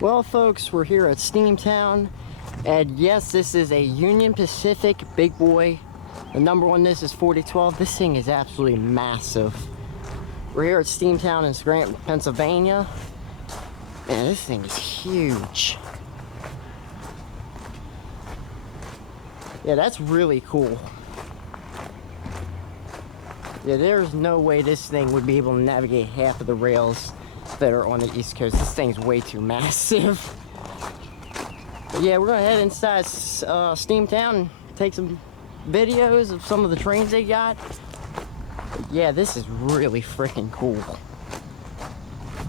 Well, folks, we're here at Steamtown, and yes, this is a Union Pacific big boy. The number on this is 4012. This thing is absolutely massive. We're here at Steamtown in Scranton, Pennsylvania. Man, this thing is huge. Yeah, that's really cool. Yeah, there's no way this thing would be able to navigate half of the rails that are on the East Coast. This thing's way too massive. But yeah, we're gonna head inside Steamtown and take some videos of some of the trains they got. But yeah, this is really freaking cool.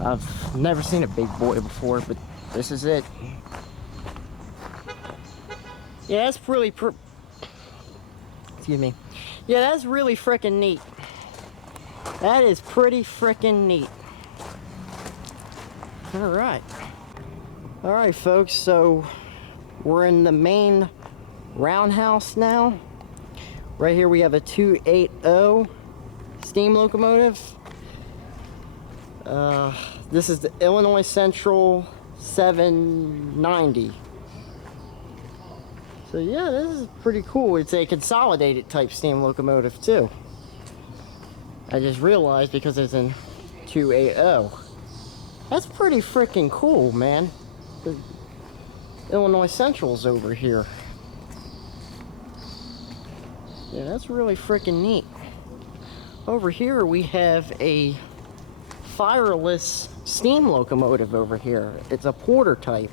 I've never seen a big boy before, but this is it. Yeah, that's really excuse me. Yeah, that's really freaking neat. That is pretty freaking neat. Alright, folks, so we're in the main roundhouse now. Right here we have a 280 steam locomotive. This is the Illinois Central 790. So yeah, this is pretty cool. It's a consolidated type steam locomotive too. I just realized because it's in 280. That's pretty freaking cool, man. The Illinois Central's over here. Yeah, that's really freaking neat. Over here we have a fireless steam locomotive over here. It's a porter type.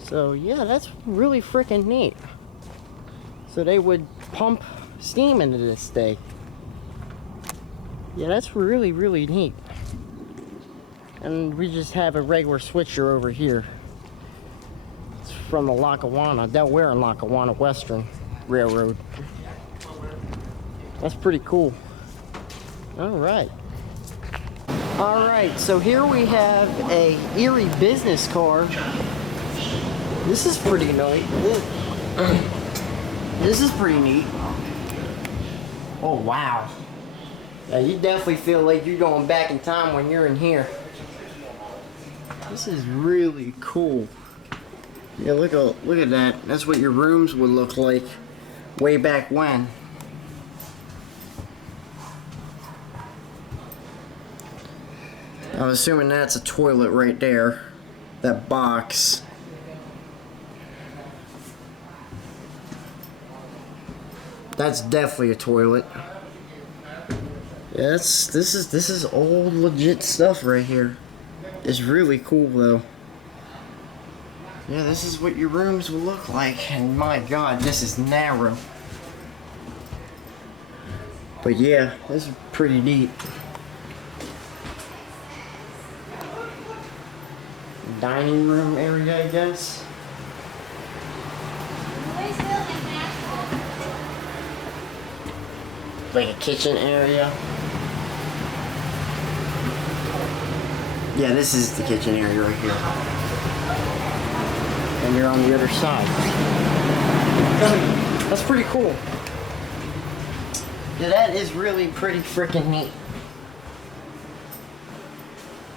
So yeah, that's really freaking neat. So they would pump steam into this thing. Yeah, that's really, really neat. And we just have a regular switcher over here. It's from the Delaware and Lackawanna Western Railroad. That's pretty cool. Alright, so here we have a Erie business car. This is pretty neat. This is pretty neat. Oh wow. Yeah, you definitely feel like you're going back in time when you're in here. This is really cool. Yeah, look at that. That's what your rooms would look like way back when. I'm assuming that's a toilet right there. That box. That's definitely a toilet. Yeah, this is old legit stuff right here. It's really cool though. Yeah, this is what your rooms will look like, and my god, this is narrow. But yeah, this is pretty neat. Dining room area, I guess. Like a kitchen area. Yeah, this is the kitchen area right here. And you're on the other side. That's pretty cool. Yeah, that is really pretty freaking neat.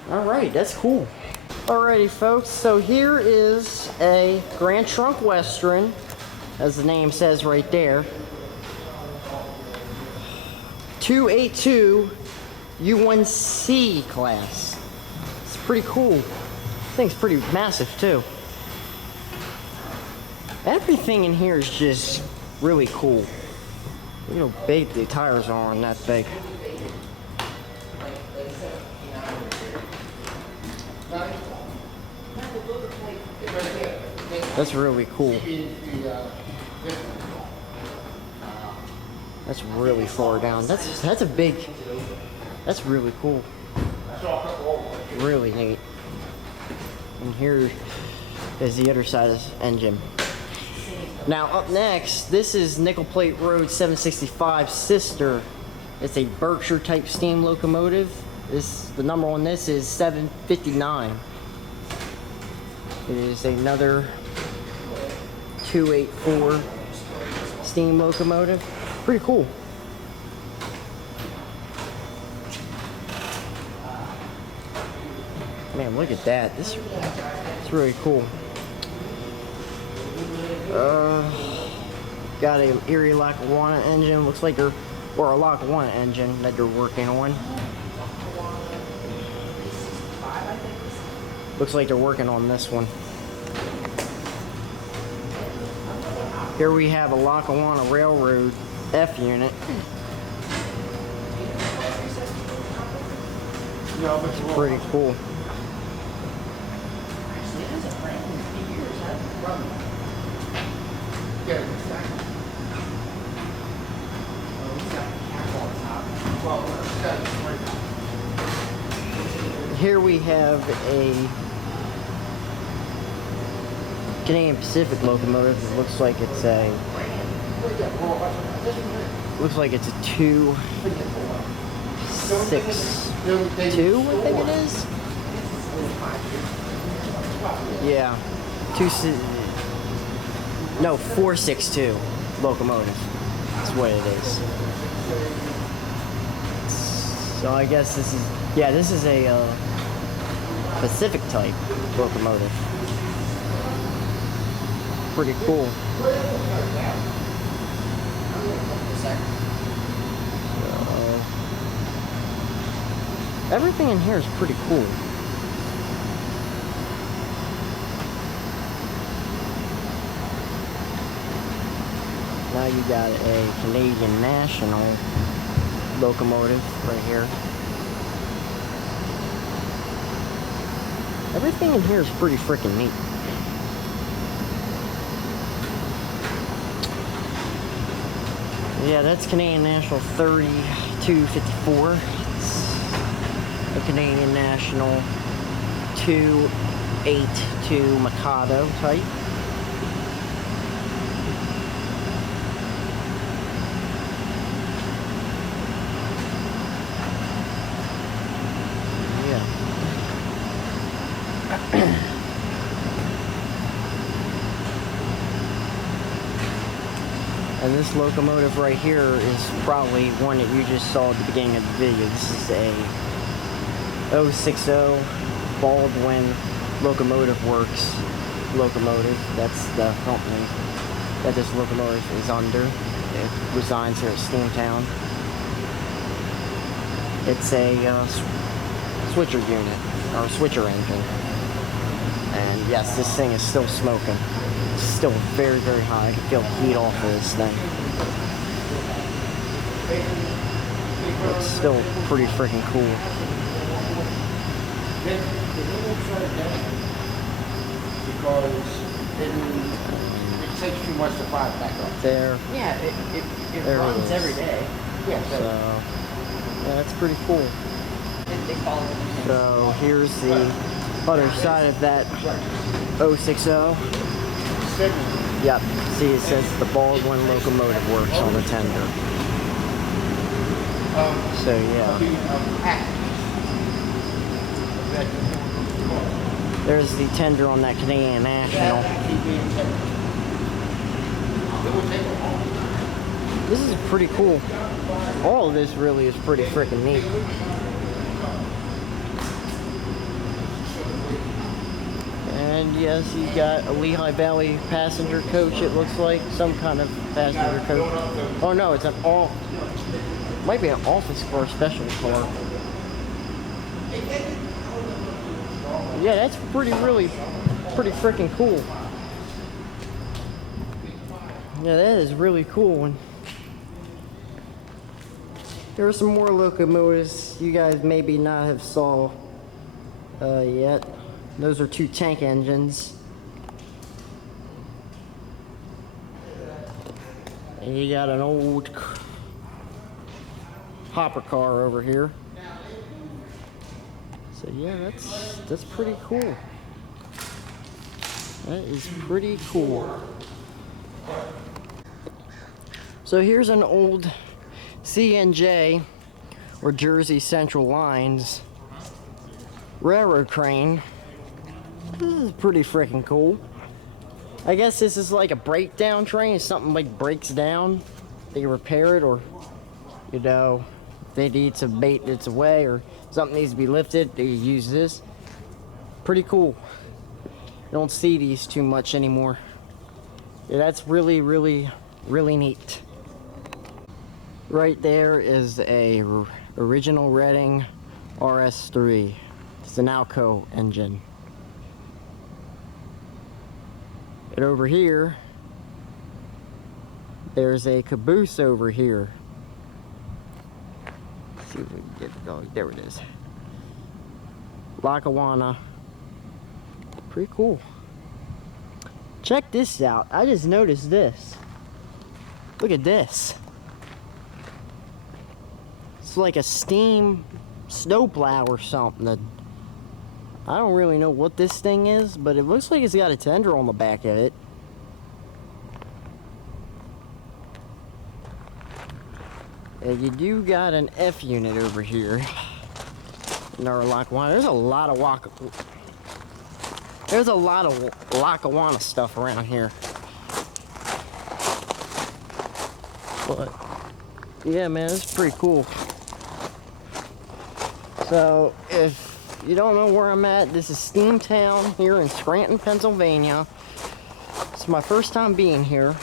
Alright, that's cool. Alrighty folks, so here is a Grand Trunk Western, as the name says right there. 282 U1C class. It's pretty cool. This thing's pretty massive too. Everything in here is just really cool. Look how big the tires are on that big. That's really cool. That's really far down. That's a big. That's really cool. Really neat. And here is the other side of the engine. Now up next, this is Nickel Plate Road 765 sister. It's a Berkshire type steam locomotive. The number on this is 759. It is another 284 steam locomotive. Pretty cool. Man, look at that. It's really cool. Got a Erie Lackawanna engine. Looks like a Lackawanna engine that they're working on. Looks like they're working on this one. Here we have a Lackawanna Railroad F unit. It's pretty cool. Here we have a Canadian Pacific locomotive. It looks like it's a 262, I think it is. Yeah, 462 locomotive. That's what it is. So I guess this is a Pacific type locomotive. Pretty cool. Everything in here is pretty cool. Now you got a Canadian National locomotive right here. Everything in here is pretty freaking neat. Yeah, that's Canadian National 3254. It's a Canadian National 282 Mikado type. And this locomotive right here is probably one that you just saw at the beginning of the video. This is a 060 Baldwin Locomotive Works locomotive. That's the company. that this locomotive is under. It resides here at Steamtown. It's a switcher unit, or switcher engine. And yes, this thing is still smoking. It's still very, very high. I can feel heat off of this thing. It's still pretty freaking cool. Because it takes too much to fire back up. There. Yeah, it There runs it is. every day. Yeah, So, yeah, that's pretty cool. they call it. So here's the other side of that 060. Yep. See, it says the Baldwin locomotive works on the tender. So yeah. There's the tender on that Canadian National. This is pretty cool. All of this really is pretty freaking neat. And yes, you got a Lehigh Valley passenger coach, it looks like. Some kind of passenger coach. Oh no, it's might be an office car, special car. Yeah, that's pretty freaking cool. Yeah, that is really cool. And there are some more locomotives you guys maybe not have saw yet. Those are 2 tank engines. And you got an old hopper car over here. So yeah, that's pretty cool. That is pretty cool. So here's an old CNJ, or Jersey Central Lines, railroad crane. This is pretty freaking cool. I guess this is like a breakdown train. If something like breaks down, they repair it, or you know, if they need some maintenance away, or something needs to be lifted, they use this. Pretty cool. You don't see these too much anymore. Yeah, that's really neat. Right there is a original Reading RS3. It's an Alco engine. And over here, there's a caboose over here. Let's see if we can get it going. There it is. Lackawanna. Pretty cool. Check this out. I just noticed this. Look at this. It's like a steam snowplow or something. I don't really know what this thing is, but it looks like it's got a tender on the back of it. And you do got an F unit over here in our Lackawanna. There's a lot of Lackawanna stuff around here. But yeah, man, it's pretty cool. So if you don't know where I'm at, this is Steamtown here in Scranton, Pennsylvania. It's my first time being here.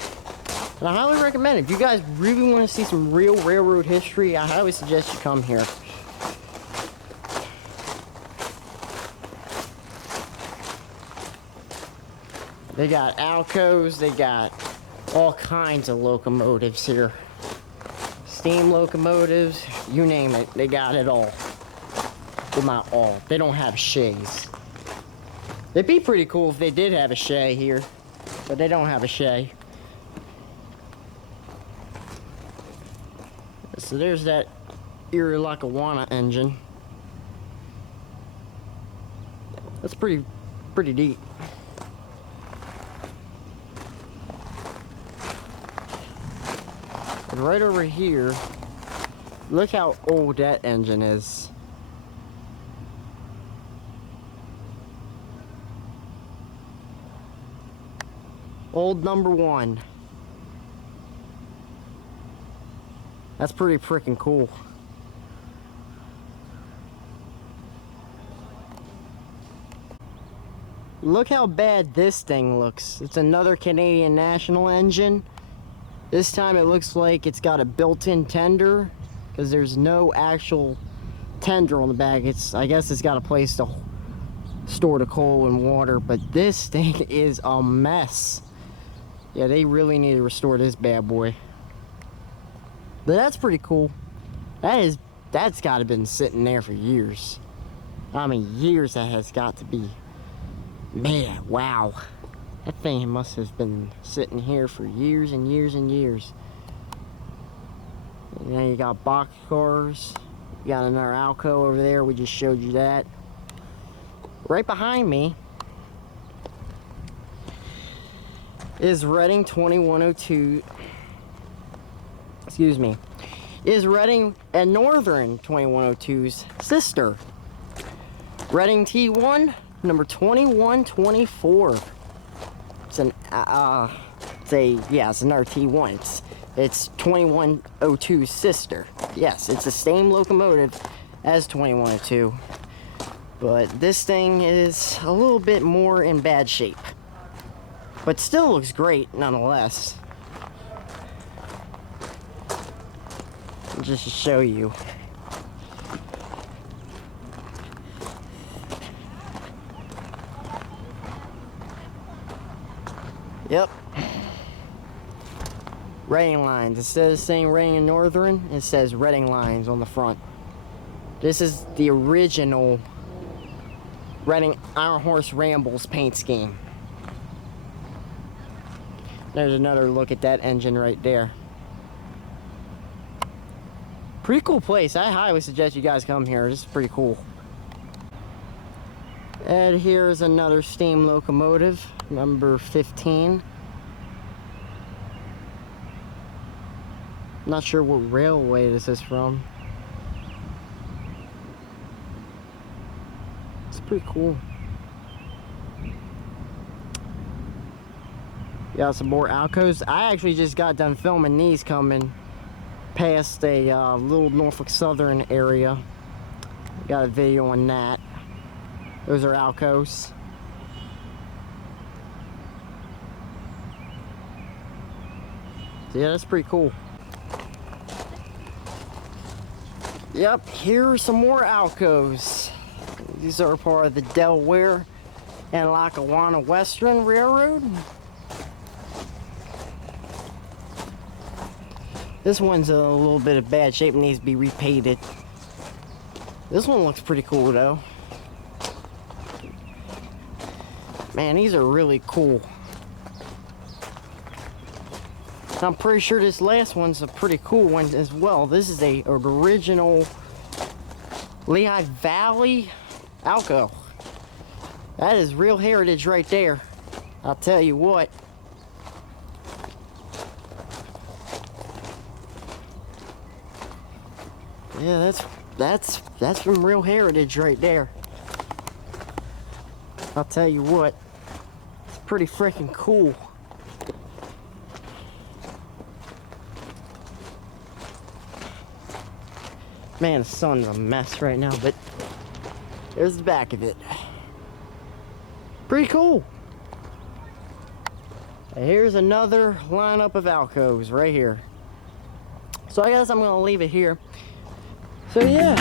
And I highly recommend it. If you guys really want to see some real railroad history, I highly suggest you come here. They got Alcos, they got all kinds of locomotives here. Steam locomotives, you name it, they got it all. Well, not all. They don't have shays. It'd be pretty cool if they did have a shay here, but they don't have a shay. So there's that Erie Lackawanna engine. That's pretty neat. And right over here, look how old that engine is. Old number 1. That's pretty freaking cool. Look how bad this thing looks. It's another Canadian National engine. This time it looks like it's got a built-in tender because there's no actual tender on the back. I guess it's got a place to store the coal and water, but this thing is a mess. Yeah, they really need to restore this bad boy. But that's pretty cool. That's got to have been sitting there for years. I mean, years that has got to be. Man, wow. That thing must have been sitting here for years and years and years. And then you got box cars. You got another Alco over there. We just showed you that. Right behind me is Reading 2102. Excuse me. Is Reading and Northern 2102's sister. Reading T1 number 2124. It's another T1. It's 2102's sister. Yes, it's the same locomotive as 2102. But this thing is a little bit more in bad shape. But still looks great nonetheless. Just to show you. Yep. Reading lines. Instead of saying Reading and Northern, it says Reading lines on the front. This is the original Reading Iron Horse Rambles paint scheme. There's another look at that engine right there. Pretty cool place. I highly suggest you guys come here. This is pretty cool. And here's another steam locomotive, number 15. Not sure what railway this is from. It's pretty cool. Got some more Alcos. I actually just got done filming these coming past a little Norfolk Southern area. Got a video on that. Those are Alcos. So yeah, that's pretty cool. Yep, here are some more Alcos. These are part of the Delaware and Lackawanna Western Railroad. This one's a little bit of bad shape and needs to be repainted. This one looks pretty cool though. Man, these are really cool. I'm pretty sure this last one's a pretty cool one as well. This is an original Lehigh Valley Alco. That is real heritage right there. I'll tell you what. Yeah, that's some real heritage right there. I'll tell you what. It's pretty freaking cool. Man, the sun's a mess right now, but there's the back of it. Pretty cool. And here's another lineup of Alcos right here. So I guess I'm gonna leave it here. So yeah,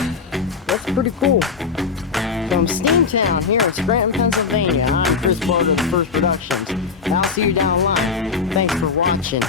that's pretty cool. From Steamtown here in Scranton, Pennsylvania, I'm Chris Barter of First Productions. I'll see you down the line. Thanks for watching.